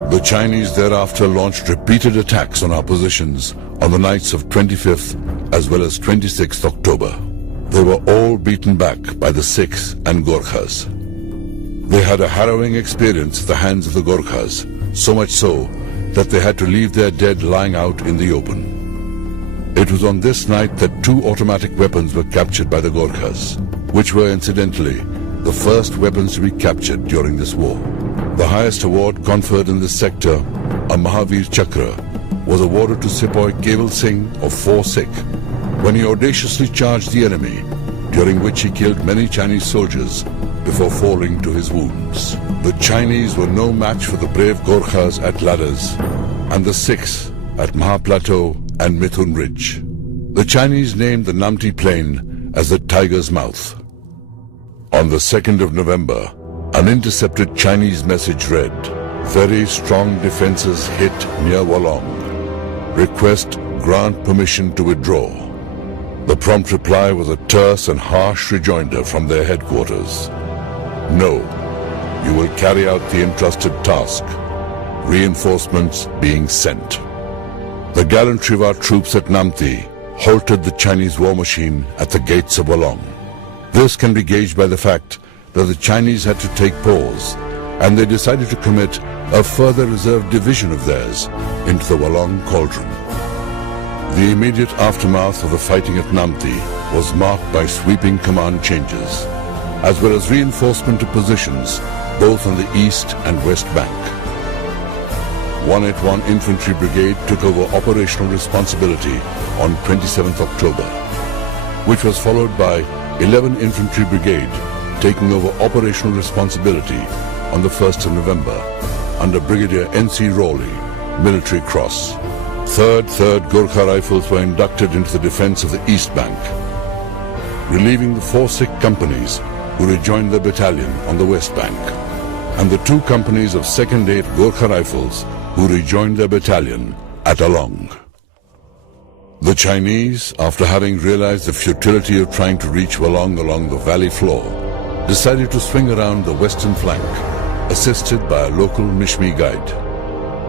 The Chinese thereafter launched repeated attacks on our positions on the nights of 25th as well as 26th October. They were all beaten back by the Sikhs and Gorkhas. They had a harrowing experience at the hands of the Gorkhas, so much so that they had to leave their dead lying out in the open. It was on this night that 2 automatic weapons were captured by the Gorkhas, which were incidentally the first weapons to be captured during this war. The highest award conferred in this sector, a Mahavir Chakra, was awarded to Sepoy Keval Singh of 4 Sikh when he audaciously charged the enemy, during which he killed many Chinese soldiers before falling to his wounds. The Chinese were no match for the brave Gorkhas at Ladders and the Sikhs at Maha Plateau and Mithun Ridge. The Chinese named the Namti Plain as the Tiger's Mouth. On the 2nd of November, an intercepted Chinese message read, "Very strong defenses hit near Wolong. Request grant permission to withdraw." The prompt reply was a terse and harsh rejoinder from their headquarters. "No, you will carry out the entrusted task. Reinforcements being sent." The gallantry of our troops at Namti halted the Chinese war machine at the gates of Wolong. This can be gauged by the fact that the Chinese had to take pause, and they decided to commit a further reserve division of theirs into the Wolong cauldron. The immediate aftermath of the fighting at Namti was marked by sweeping command changes, as well as reinforcement of positions both on the east and west bank. 181 Infantry Brigade took over operational responsibility on 27th October, which was followed by 11 Infantry Brigade taking over operational responsibility on the 1st of November under Brigadier N.C. Rawley, Military Cross. 3rd Gorkha Rifles were inducted into the defense of the East Bank, relieving the 4 Sikh companies who rejoined their battalion on the West Bank, and the 2 companies of 2nd 8 Gorkha Rifles who rejoined their battalion at Along. The Chinese, after having realized the futility of trying to reach Wolong along the valley floor, decided to swing around the western flank, assisted by a local Mishmi guide.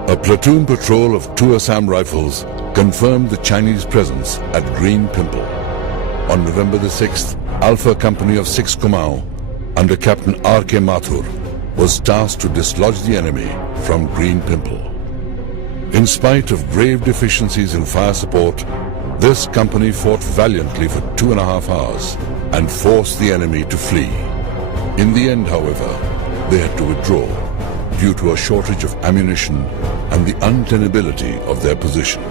A platoon patrol of 2 Assam Rifles confirmed the Chinese presence at Green Pimple. On November the 6th, Alpha Company of 6 Kumaon, under Captain R.K. Mathur, was tasked to dislodge the enemy from Green Pimple. In spite of grave deficiencies in fire support, this company fought valiantly for 2.5 hours and forced the enemy to flee. In the end, however, they had to withdraw due to a shortage of ammunition and the untenability of their position.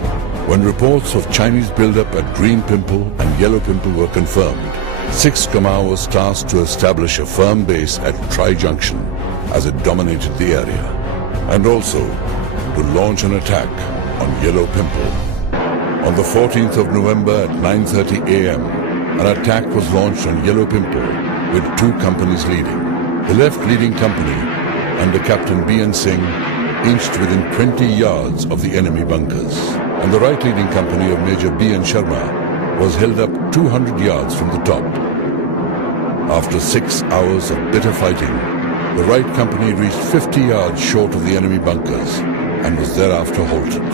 When reports of Chinese buildup at Green Pimple and Yellow Pimple were confirmed, 6 Kumaon was tasked to establish a firm base at Tri Junction as it dominated the area, and also to launch an attack on Yellow Pimple. On the 14th of November at 9:30 a.m., an attack was launched on Yellow Pimple with 2 companies leading. The left leading company, under Captain B.N. Singh, inched within 20 yards of the enemy bunkers, and the right leading company of Major B.N. Sharma was held up 200 yards from the top. After 6 hours of bitter fighting, the right company reached 50 yards short of the enemy bunkers and was thereafter halted.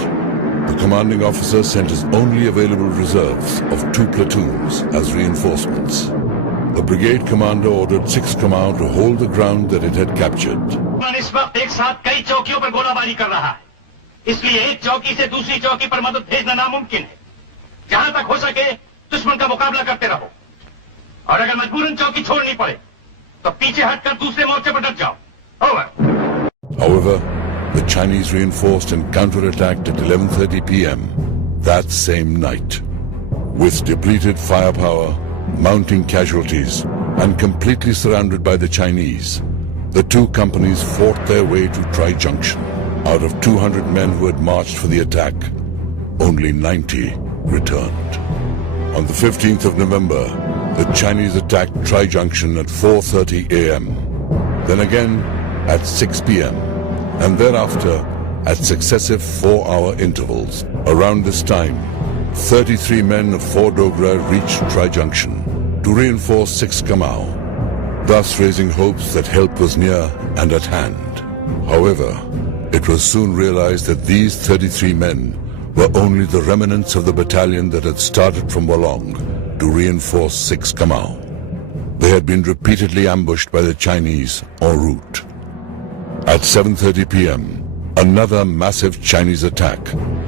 The commanding officer sent his only available reserves of 2 platoons as reinforcements. The brigade commander ordered 6 Kumaon to hold the ground that it had captured. इस वक्त एक साथ कई चौकियों पर गोलाबारी कर रहा है, इसलिए एक चौकी से दूसरी चौकी पर मदद भेजना नामुमकिन है। जहां तक हो सके दुश्मन का मुकाबला करते रहो, और अगर मजबूरन चौकी छोड़नी पड़े तो पीछे हटकर दूसरे मोर्चे पर डट जाओ। Over. However, the Chinese reinforced and counterattacked at 11:30 p.m. that same night. With depleted firepower, mounting casualties, and completely surrounded by the Chinese, the 2 companies fought their way to Tri Junction. Out of 200 men who had marched for the attack, only 90 returned. On the 15th of November, the Chinese attacked Tri Junction at 4:30 a.m., then again at 6 p.m., and thereafter at successive 4-hour intervals. Around this time, 33 men of 4 Dogra reached Tri Junction to reinforce 6 Kumaon, thus raising hopes that help was near and at hand. However, It was soon realized that these 33 men were only the remnants of the battalion that had started from Wolong to reinforce 6 Kamau. They had been repeatedly ambushed by the Chinese en route. At 7:30 p.m., another massive Chinese attack,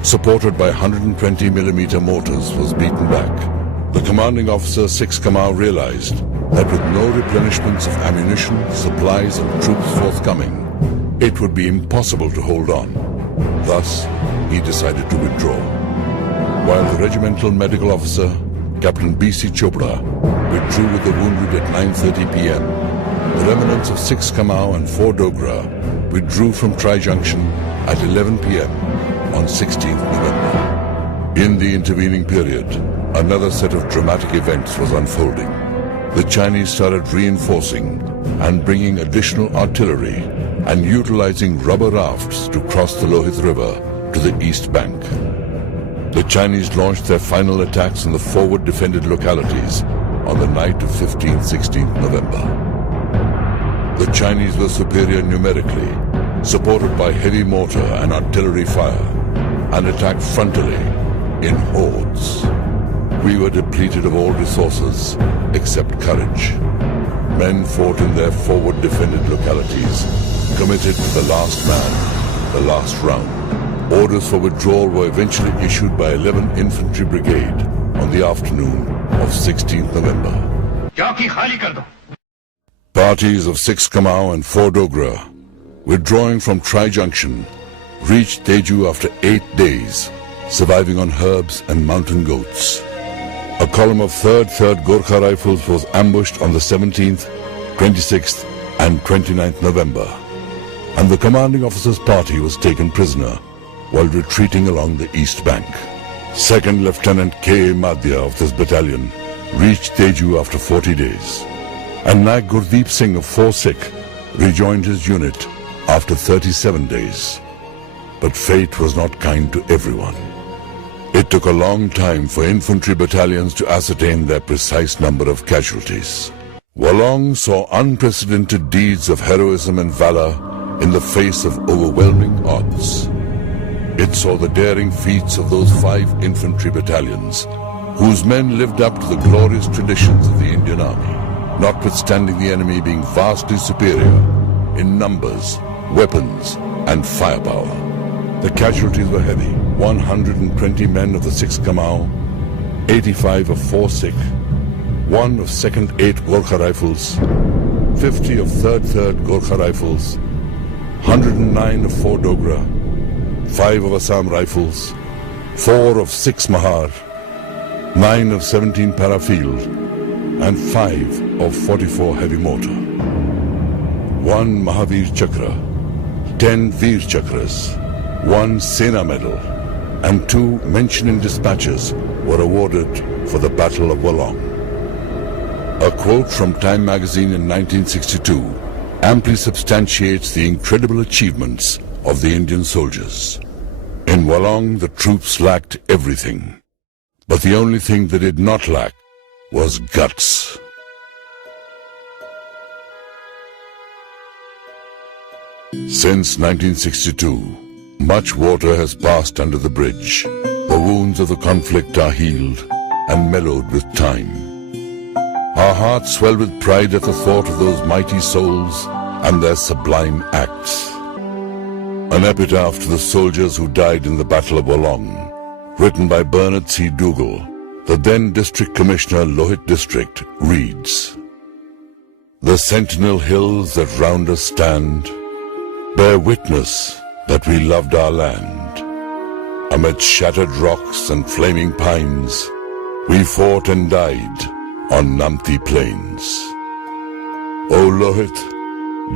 supported by 120mm mortars, was beaten back. The commanding officer, 6 Kamau, realized that with no replenishments of ammunition, supplies and troops forthcoming, it would be impossible to hold on. Thus, he decided to withdraw. While the regimental medical officer, Captain B.C. Chopra, withdrew with the wounded at 9:30 p.m., the remnants of 6 Kamau and 4 Dogra withdrew from Tri Junction at 11 p.m. on 16th November. In the intervening period, another set of dramatic events was unfolding. The Chinese started reinforcing and bringing additional artillery and utilizing rubber rafts to cross the Lohit River to the east bank. The Chinese launched their final attacks in the forward defended localities on the night of 15th-16th November. The Chinese were superior numerically, supported by heavy mortar and artillery fire, and attacked frontally in hordes. We were depleted of all resources except courage. Men fought in their forward defended localities, committed to the last man, the last round. Orders for withdrawal were eventually issued by 11th Infantry Brigade on the afternoon of 16th November. Parties of 6 Kamau and 4 Dogra, withdrawing from Tri Junction, reached Teju after 8 days, surviving on herbs and mountain goats. A column of 3rd Gorkha Rifles was ambushed on the 17th, 26th and 29th November, and the commanding officer's party was taken prisoner while retreating along the east bank. 2nd Lieutenant K. Madhya of this battalion reached Teju after 40 days, and Naik Gurdeep Singh of 4 Sikh rejoined his unit after 37 days. But fate was not kind to everyone. It took a long time for infantry battalions to ascertain their precise number of casualties. Wolong saw unprecedented deeds of heroism and valor in the face of overwhelming odds. It saw the daring feats of those 5 infantry battalions, whose men lived up to the glorious traditions of the Indian Army, notwithstanding the enemy being vastly superior in numbers, weapons, and firepower. The casualties were heavy. 120 men of the 6th Kamau, 85 of 4 Sikh, 1 of 2nd 8 Gorkha Rifles, 50 of 3rd Gorkha Rifles, 109 of 4 Dogra, 5 of Assam Rifles, 4 of 6 Mahar, 9 of 17 Parafield, and 5 of 44 heavy mortar. 1 Mahavir Chakra, 10 Veer Chakras, 1 Sena Medal, and 2 mentioned in dispatches were awarded for the Battle of Wolong. A quote from Time magazine in 1962 amply substantiates the incredible achievements of the Indian soldiers. In Wolong, the troops lacked everything, but the only thing they did not lack was guts. Since 1962, much water has passed under the bridge. The wounds of the conflict are healed and mellowed with time. Our hearts swell with pride at the thought of those mighty souls and their sublime acts. An epitaph to the soldiers who died in the Battle of Wolong, written by Bernard C. Dougal, the then District Commissioner, Lohit District, reads, "The sentinel hills that round us stand bear witness that we loved our land. Amid shattered rocks and flaming pines, we fought and died on Namti plains. O Lohit,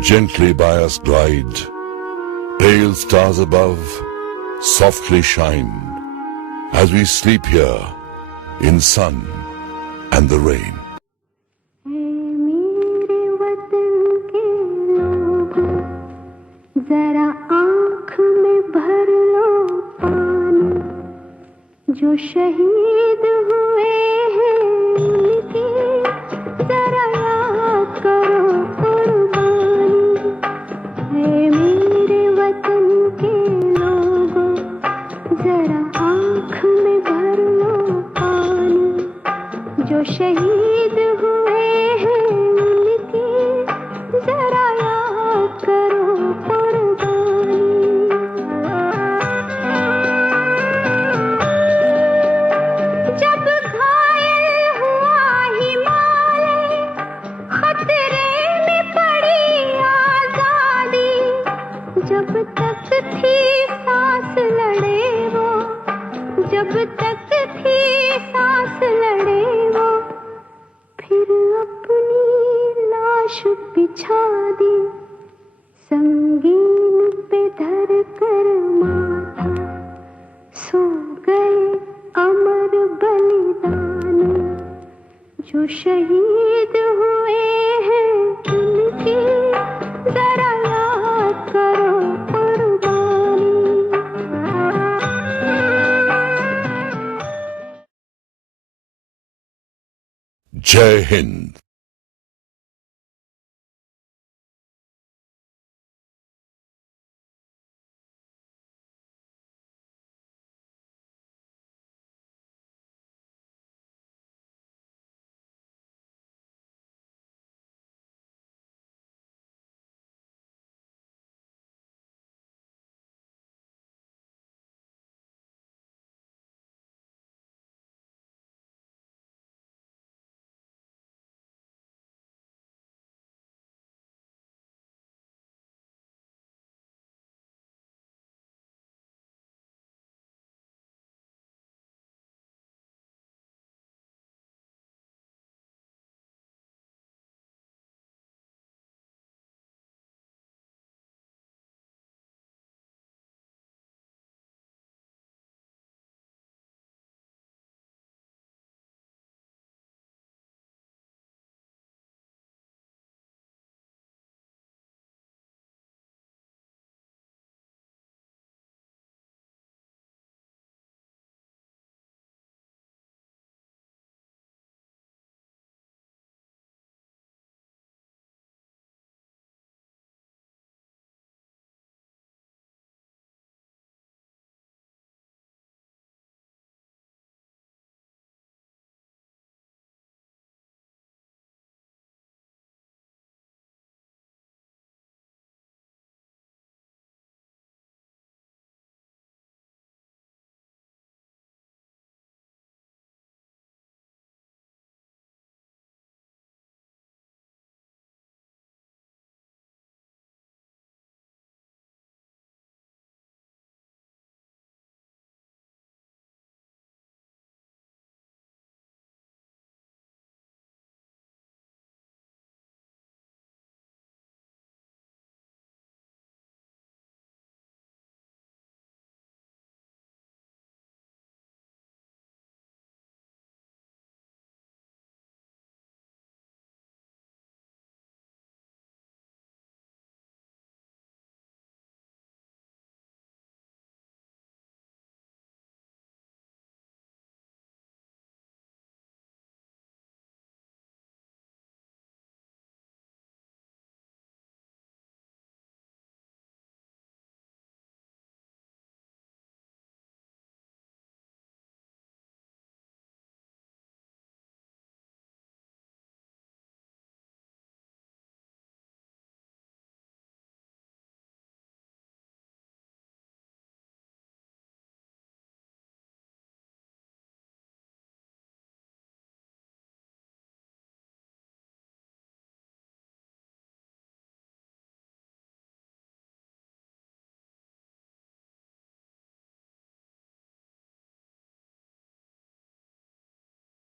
gently by us glide, pale stars above, softly shine, as we sleep here in sun and the rain." जरा आँख में भर लो पानी, जो शहीद हुए हैं उनकी जरा याद करो कुर्बानी। है मेरे वतन के जो शहीद हुए हैं उनकी जरा याद करो कुर्बानी। जब घायल हुआ हिमालय, खतरे में पड़ी आजादी, जब तक थी सांस लड़े वो, जब तक थी सांस लड़े वो, फिर अपनी लाश बिछा दी, संगीन पे धर कर माथा, सो गए अमर बलिदानी, जो शहीद हुए हैं उनकी जरा याद करो कुर्बानी। जय हिंद।